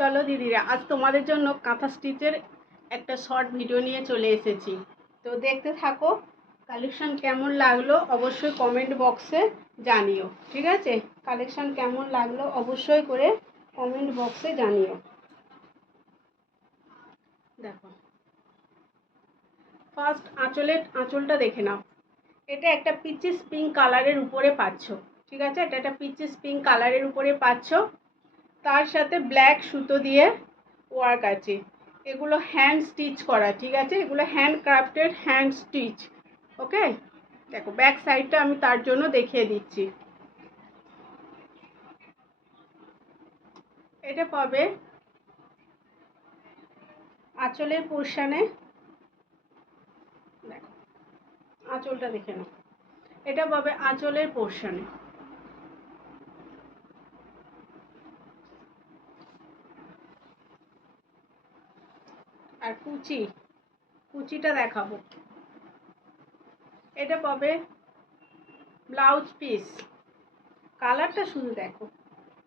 চলো দিদিরা, আজ তোমাদের জন্য কাঁথা স্টিচের একটা শর্ট ভিডিও নিয়ে চলে এসেছি। তো দেখতে থাকো, কালেকশন কেমন লাগলো অবশ্যই কমেন্ট বক্সে জানিও। ঠিক আছে, কালেকশন কেমন লাগলো অবশ্যই করে কমেন্ট বক্সে জানিও। দেখো, ফার্স্ট আঁচলটা দেখে নাও। এটা একটা পিচিস পিঙ্ক কালারের উপরে পাচ্ছ। ঠিক আছে, এটা একটা পিচিস পিঙ্ক কালারের উপরে পাচ্ছ। তার সাথে ব্ল্যাক সুতো দিয়ে ওয়ার্ক আছে। এগুলো হ্যান্ড স্টিচ করা। ঠিক আছে, এগুলো হ্যান্ড ক্রাফটেড, হ্যান্ড স্টিচ। ওকে, দেখো ব্যাক সাইডটা আমি তার জন্য দেখিয়ে দিচ্ছি। এটা পাবে আঁচলের পোর্শনে। দেখো আঁচলটা দেখে নাও, এটা পাবে আঁচলের পোর্শনে। আর কুচিটা দেখাবো। এটা পাবে ব্লাউজ পিস। কালারটা শুধু দেখো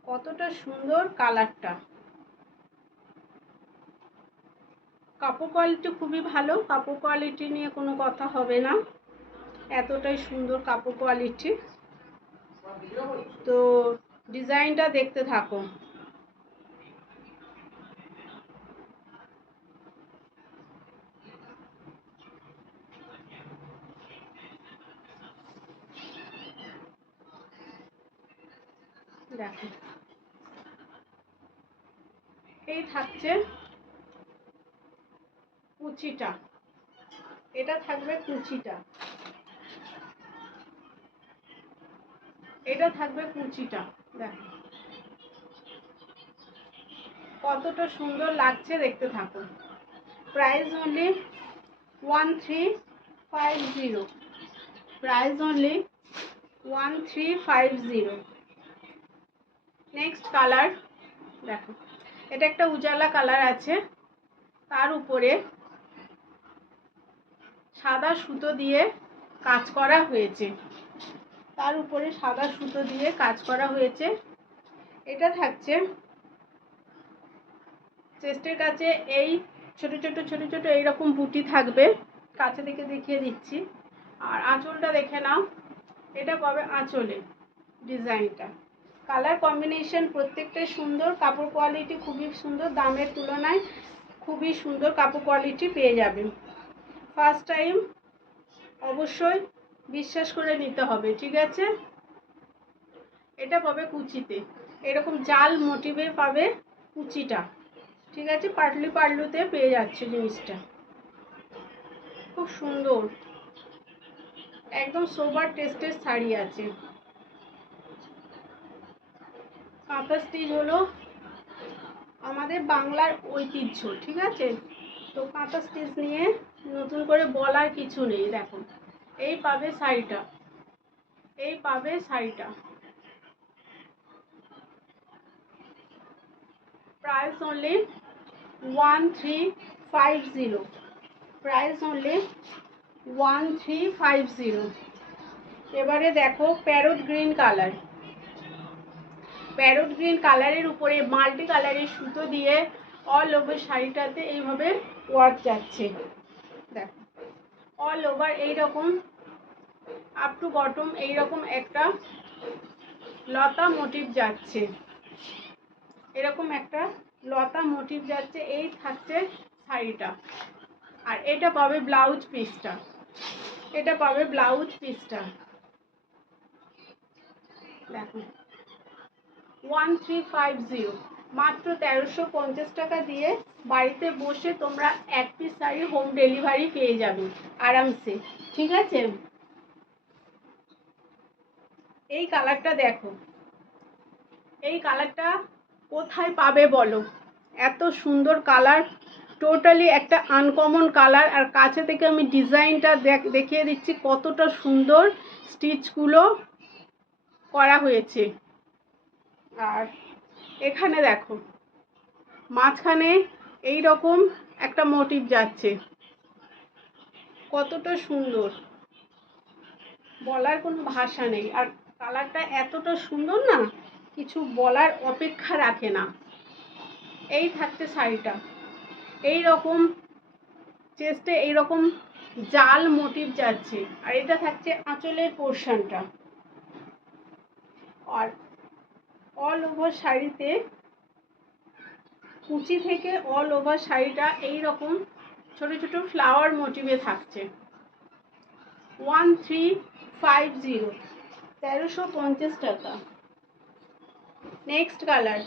কতটা সুন্দর কালারটা। কাপড় কোয়ালিটি খুবই ভালো, কাপড় কোয়ালিটি নিয়ে কোনো কথা হবে না, এতটাই সুন্দর কাপড় কোয়ালিটি। তো ডিজাইনটা দেখতে থাকো। দেখো, এই থাকছে কুচিটা, এটা থাকবে কুচিটা, এটা থাকবে কুচিটা। দেখো কতটা সুন্দর লাগছে, দেখতে থাকো। Price only 1350। Price only 1350। Next colour দেখো, এটা একটা উজালা কালার আছে, তার উপরে সাদা সুতো দিয়ে কাজ করা হয়েছে। তার উপরে সাদা সুতো দিয়ে কাজ করা হয়েছে। এটা থাকছে চেস্টের কাছে এই ছোট ছোট এইরকম বুটি থাকবে। কাছে থেকে দেখিয়ে দিচ্ছি। আর আঁচলটা দেখে নাও, এটা পাবে আঁচলে ডিজাইনটা। কালার কম্বিনেশন প্রত্যেকটাই সুন্দর, কাপড় কোয়ালিটি খুবই সুন্দর, দামের তুলনায় খুবই সুন্দর কাপড় কোয়ালিটি পেয়ে যাবেন। ফার্স্ট টাইম অবশ্যই বিশ্বাস করে নিতে হবে। ঠিক আছে, এটা পাবে কুচিতে, এরকম জাল মোটিভে পাবে কুচিটা। ঠিক আছে, পার্টলুতে পেয়ে যাচ্ছে জিনিসটা, খুব সুন্দর, একদম সোবার টেস্টের শাড়ি আছে। কাঁথা স্টিচ হলো আমাদের বাংলার ঐতিহ্য। ঠিক আছে, তো কাঁথা স্টিচ নিয়ে নতুন করে বলার কিছু নেই। দেখো, এই পাবে শাড়িটা, এই পাবে শাড়িটা। Price only 1350। Price only 1350। এবারে দেখো parrot green colour. Parrot green কালারের উপরে মাল্টি কালারের সুতো দিয়ে অল ওভার শাড়িটাতে এইভাবে ওয়ার্ক যাচ্ছে। দেখো অল ওভার এইরকম আপ টু বটম এইরকম একটা লতা মোটিভ যাচ্ছে, এরকম একটা লতা মোটিভ যাচ্ছে। এই থাকছে শাড়িটা। আর এটা পাবে ব্লাউজ পিসটা, এটা পাবে ব্লাউজ পিসটা। দেখো 1350, মাত্র 1350 টাকা দিয়ে বাড়িতে বসে তোমরা এক পিস শাড়ি হোম ডেলিভারি পেয়ে যাবে আরামসে। ঠিক আছে, এই কালারটা দেখো, এই কালারটা কোথায় পাবে বলো? এত সুন্দর কালার, টোটালি একটা আনকমন কালার। আর কাছে থেকে আমি ডিজাইনটা দেখিয়ে দিচ্ছি কতটা সুন্দর স্টিচগুলো করা হয়েছে। আর এখানে দেখো মাঝখানে এই রকম একটা মোটিভ যাচ্ছে, কতটা সুন্দর, বলার কোনো ভাষা নেই। আর কালারটা এতটা সুন্দর না, কিছু বলার অপেক্ষা রাখে না। এই থাকছে শাড়িটা, এই রকম চেস্টে এইরকম জাল মোটিভ যাচ্ছে, আর এটা থাকছে আঁচলের পোর্শনটা। আর অল ওভার শাড়িতে কুচি থেকে অল ওভার শাড়িটা এই রকম ছোট ছোট ফ্লাওয়ার মোটিভে থাকছে। 1350, 1350 টাকা। নেক্সট কালার,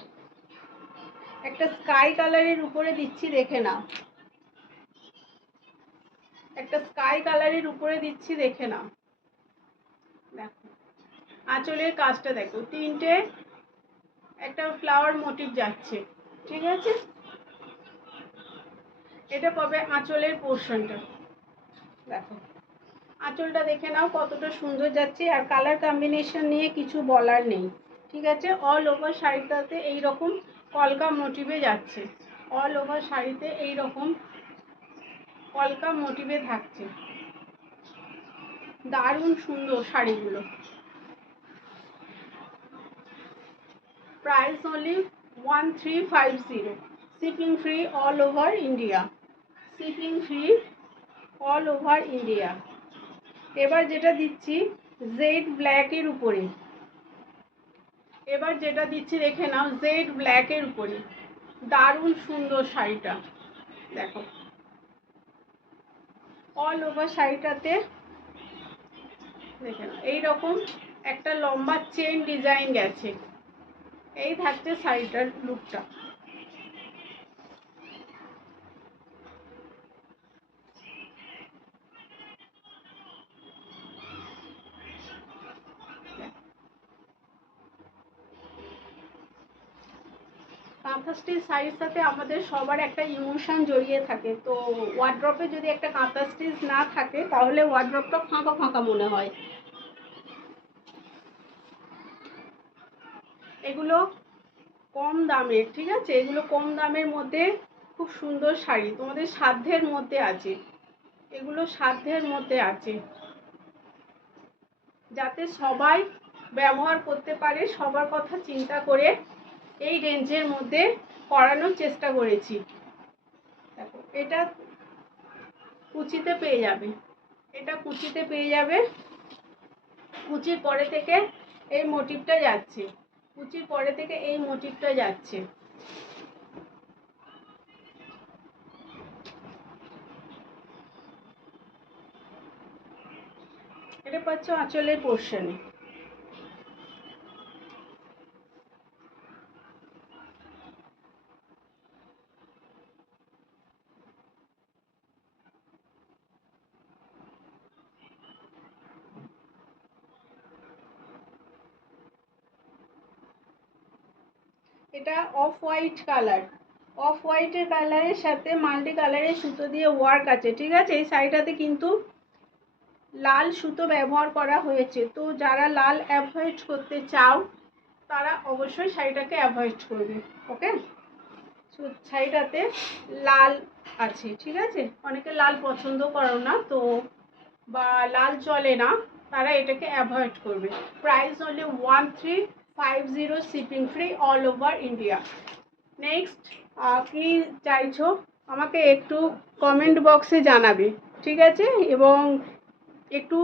একটা স্কাই কালারের উপরে দিচ্ছি, দেখে নাও। একটা স্কাই কালারের উপরে দিচ্ছি, দেখে নাও। দেখো আঁচলের কাজটা দেখো, তিনটে একটা ফ্লাওয়ার মোটিভ যাচ্ছে, ঠিক আছে। এটা পাবে আঁচলের পোর্শনটা। দেখো আঁচলটা দেখে নাও কতটা সুন্দর যাচ্ছে, আর কালার কম্বিনেশন নিয়ে কিছু বলার নেই, ঠিক আছে। অল ওভার শাড়িটাতে এইরকম কলকা মোটিভে যাচ্ছে, অল ওভার শাড়িতে এইরকম কলকা মোটিভে থাকছে, দারুণ সুন্দর শাড়িগুলো। Price only 1350, shipping free all over India, shipping free all over India. এবার যেটা দিচ্ছি জেড ব্ল্যাকের উপরে, এবার যেটা দিচ্ছি দেখে নাও, জেড ব্ল্যাকের উপরে দারুণ সুন্দর শাড়িটা। দেখো অল ওভার শাড়িটাতে দেখে নাও এইরকম একটা লম্বা চেন ডিজাইন গেছে, এই থাকছে শাড়িটার লুকটা। কাঁথা স্টিচ শাড়ির সাথে আমাদের সবার একটা ইমোশন জড়িয়ে থাকে, তো ওয়ার্ড্রপে যদি একটা কাঁথা স্টিচ না থাকে তাহলে ওয়ার্ড্রপটা ফাঁকা ফাঁকা মনে হয়। এগুলো কম দামের, ঠিক আছে, এগুলো কম দামের মধ্যে খুব সুন্দর শাড়ি, তোমাদের সাধ্যের মধ্যে আছে, এগুলো সাধ্যের মধ্যে আছে, যাতে সবাই ব্যবহার করতে পারে, সবার কথা চিন্তা করে এই রেঞ্জের মধ্যে করানোর চেষ্টা করেছি। দেখো এটা কুচিতে পেয়ে যাবে, এটা কুচিতে পেয়ে যাবে, কুচির পরে থেকে এই মোটিভটা যাচ্ছে, কুচির পরে থেকে এই মোটিভটা যাচ্ছে। এটা পাচ্ছ আঁচলের পোর্শনে। এটা অফ হোয়াইট কালার, অফ হোয়াইটের কালারের সাথে মাল্টি কালারের সুতো দিয়ে ওয়ার্ক আছে, ঠিক আছে। এই শাড়িটাতে কিন্তু লাল সুতো ব্যবহার করা হয়েছে, তো যারা লাল অ্যাভয়েড করতে চাও তারা অবশ্যই শাড়িটাকে অ্যাভয়েড করবে, ওকে। শাড়িটাতে লাল আছে, ঠিক আছে। অনেকে লাল পছন্দ করো না, তো বা লাল চলে না, তারা এটাকে অ্যাভয়েড করবে। Price only 1350, shipping free all over India. Next কি চাইছো আমাকে একটু কমেন্ট বক্সে জানাবে, ঠিক আছে, এবং একটু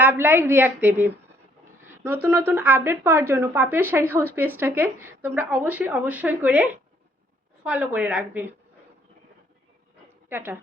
লাভ লাইক রিয়াক্ট দেবে। নতুন নতুন আপডেট পাওয়ার জন্য পাপের শাড়ি হাউস পেজটাকে তোমরা অবশ্যই অবশ্যই করে ফলো করে রাখবে। টাটা।